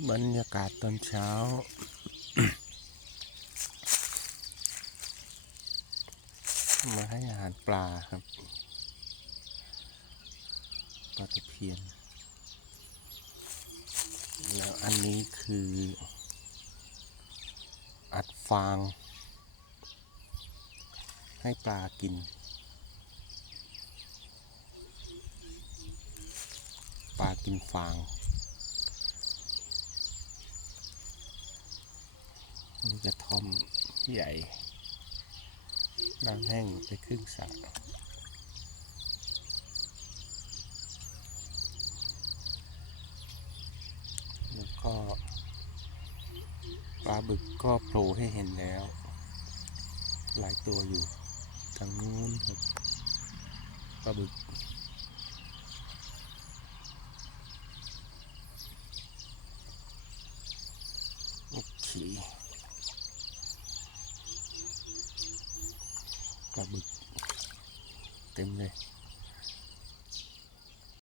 บรรยากาศตอนเช้า มาให้อาหารปลาครับปลาตะเพียนแล้วอันนี้คืออัดฟางให้ปลากินปลากินฟางนี่กระท่อมใหญ่น้ำแห้งไปครึ่งสระแล้วก็ปลาบึกก็โผล่ให้เห็นแล้วหลายตัวอยู่ทางนู้นครับปลาบึกโอเคปลาบึกเต็มเลย